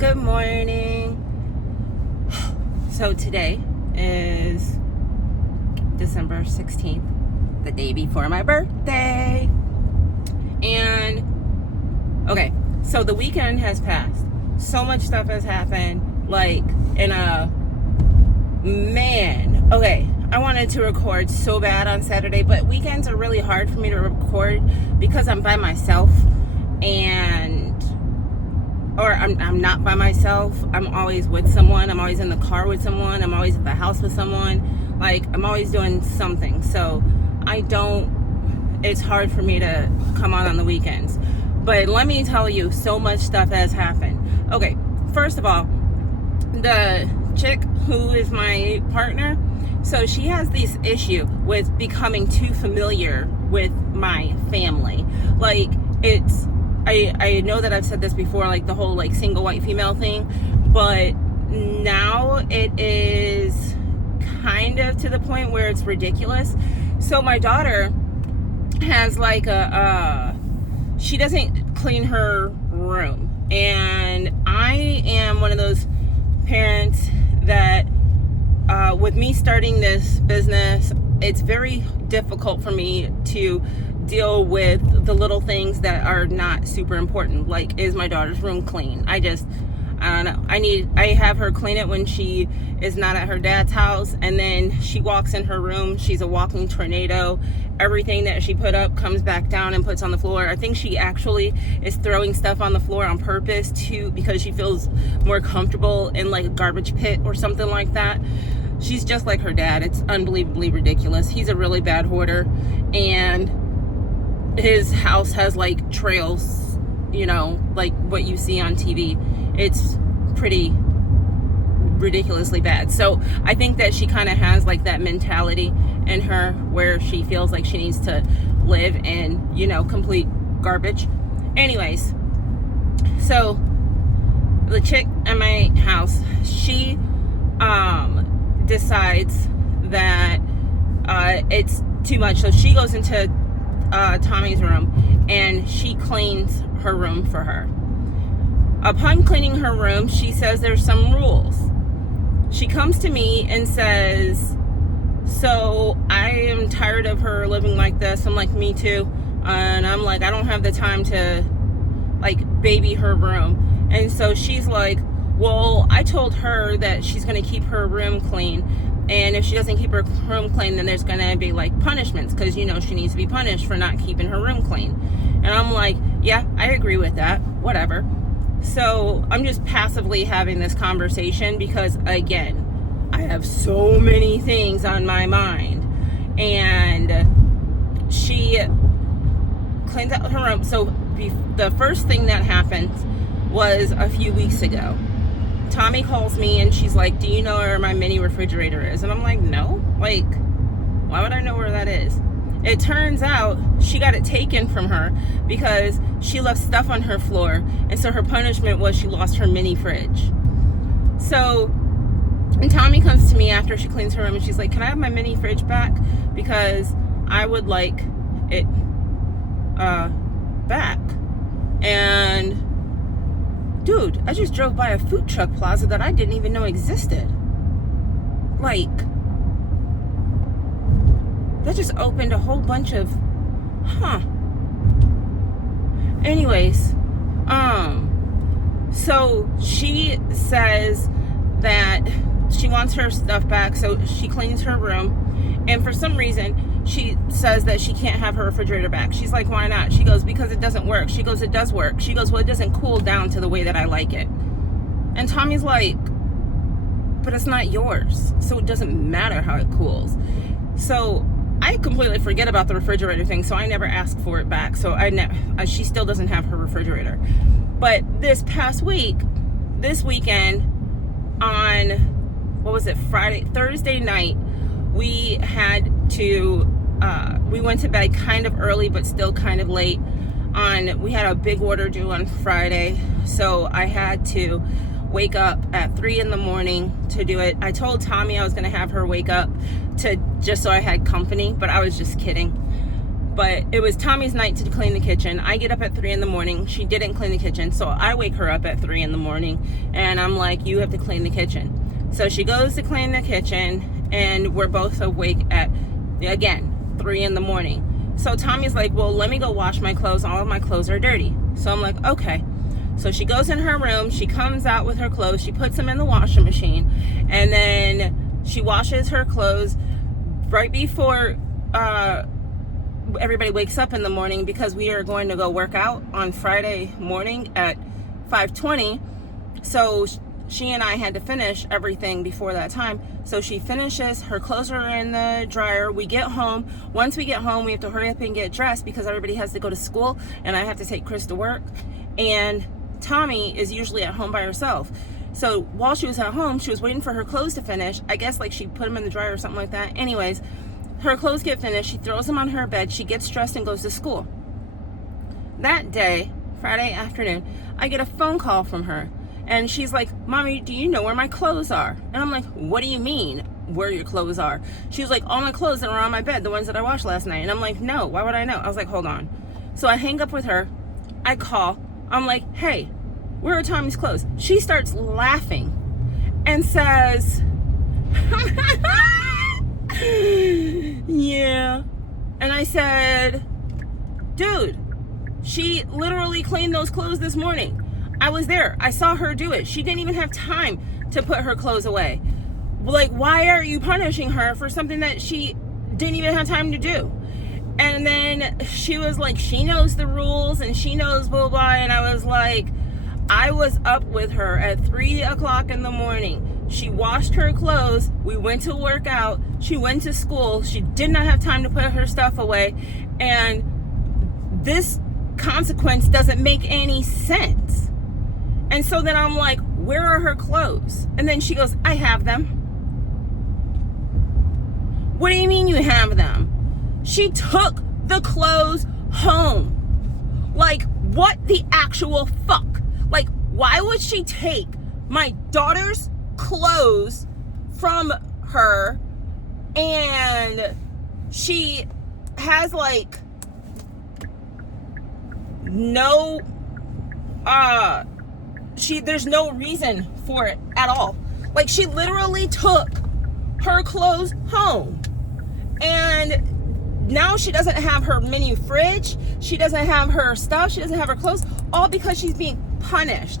Good morning. So today is December 16th, the day before my birthday. And okay, so the weekend has passed. So much stuff has happened. Okay, I wanted to record so bad on Saturday, but weekends are really hard for me to record because I'm by myself or I'm not by myself. I'm always with someone. I'm always in the car with someone. I'm always at the house with someone. Like, I'm always doing something. So it's hard for me to come on the weekends. But let me tell you, so much stuff has happened. Okay, first of all, the chick who is my partner, so she has this issue with becoming too familiar with my family. Like, I know that I've said this before, like the whole like single white female thing, but now it is kind of to the point where it's ridiculous. So my daughter has like she doesn't clean her room, and I am one of those parents that with me starting this business, it's very difficult for me to deal with the little things that are not super important. Like, is my daughter's room clean? I don't know. I have her clean it when she is not at her dad's house, and then she walks in her room. She's a walking tornado. Everything that she put up comes back down and puts on the floor. I think she actually is throwing stuff on the floor on purpose because she feels more comfortable in like a garbage pit or something like that. She's just like her dad. It's unbelievably ridiculous. He's a really bad hoarder, and his house has like trails, like what you see on TV. It's pretty ridiculously bad. So I think that she kind of has like that mentality in her where she feels like she needs to live in, complete garbage. Anyways, so the chick at my house, she decides that it's too much. So she goes into Tommy's room and she cleans her room for her. Upon cleaning her room, she says there's some rules. She comes to me and says, so I am tired of her living like this. I'm like, me too. And I'm like, I don't have the time to like baby her room. And so she's like, well, I told her that she's going to keep her room clean. And if she doesn't keep her room clean, then there's going to be like punishments because, she needs to be punished for not keeping her room clean. And I'm like, yeah, I agree with that. Whatever. So I'm just passively having this conversation because, again, I have so many things on my mind. And she cleans out her room. So the first thing that happened was a few weeks ago. Tommy calls me and she's like, do you know where my mini refrigerator is? And I'm like, no. Like, why would I know where that is? It turns out she got it taken from her because she left stuff on her floor. And so her punishment was she lost her mini fridge. So, and Tommy comes to me after she cleans her room and she's like, can I have my mini fridge back? Because I would like it back. And dude, I just drove by a food truck plaza that I didn't even know existed. Like, that just opened a whole bunch of, Anyways, so she says that she wants her stuff back, so she cleans her room, and for some reason, she says that she can't have her refrigerator back. She's like, why not? She goes, because it doesn't work. She goes, it does work. She goes, well, it doesn't cool down to the way that I like it. And Tommy's like, but it's not yours, so it doesn't matter how it cools. So I completely forget about the refrigerator thing, so I never ask for it back. So she still doesn't have her refrigerator. But this weekend, on, Thursday night, we went to bed kind of early, but still kind of late. We had a big order due on Friday, so I had to wake up at 3 a.m. to do it. I told Tommy I was going to have her wake up just so I had company, but I was just kidding. But it was Tommy's night to clean the kitchen. I get up at 3 in the morning. She didn't clean the kitchen, so I wake her up at 3 in the morning, and I'm like, you have to clean the kitchen. So she goes to clean the kitchen, and we're both awake at, again, 3 in the morning. So Tommy's like, well, let me go wash my clothes. All of my clothes are dirty. So I'm like, okay. So she goes in her room. She comes out with her clothes. She puts them in the washing machine, and then she washes her clothes right before everybody wakes up in the morning, because we are going to go work out on Friday morning at 5:20. So she and I had to finish everything before that time. So she finishes, her clothes are in the dryer. We get home. Once we get home, we have to hurry up and get dressed because everybody has to go to school, and I have to take Chris to work. And Tommy is usually at home by herself. So while she was at home, she was waiting for her clothes to finish. I guess like she put them in the dryer or something like that. Anyways, her clothes get finished. She throws them on her bed. She gets dressed and goes to school. That day, Friday afternoon, I get a phone call from her. And she's like, Mommy, do you know where my clothes are? And I'm like, what do you mean where your clothes are? She was like, all my clothes that are on my bed, the ones that I washed last night. And I'm like, no, why would I know? I was like, hold on. So I hang up with her. I call. I'm like, hey, where are Tommy's clothes? She starts laughing and says, yeah. And I said, dude, she literally cleaned those clothes this morning. I was there. I saw her do it. She didn't even have time to put her clothes away. Like, why are you punishing her for something that she didn't even have time to do? And then she was like, she knows the rules and she knows blah, blah, blah. And I was like, I was up with her at 3 o'clock in the morning. She washed her clothes. We went to work out. She went to school. She did not have time to put her stuff away. And this consequence doesn't make any sense. And so then I'm like, where are her clothes? And then she goes, I have them. What do you mean you have them? She took the clothes home. Like, what the actual fuck? Like, why would she take my daughter's clothes from her, and she has like no there's no reason for it at all. Like, she literally took her clothes home, and now she doesn't have her mini fridge, she doesn't have her stuff, she doesn't have her clothes, all because she's being punished.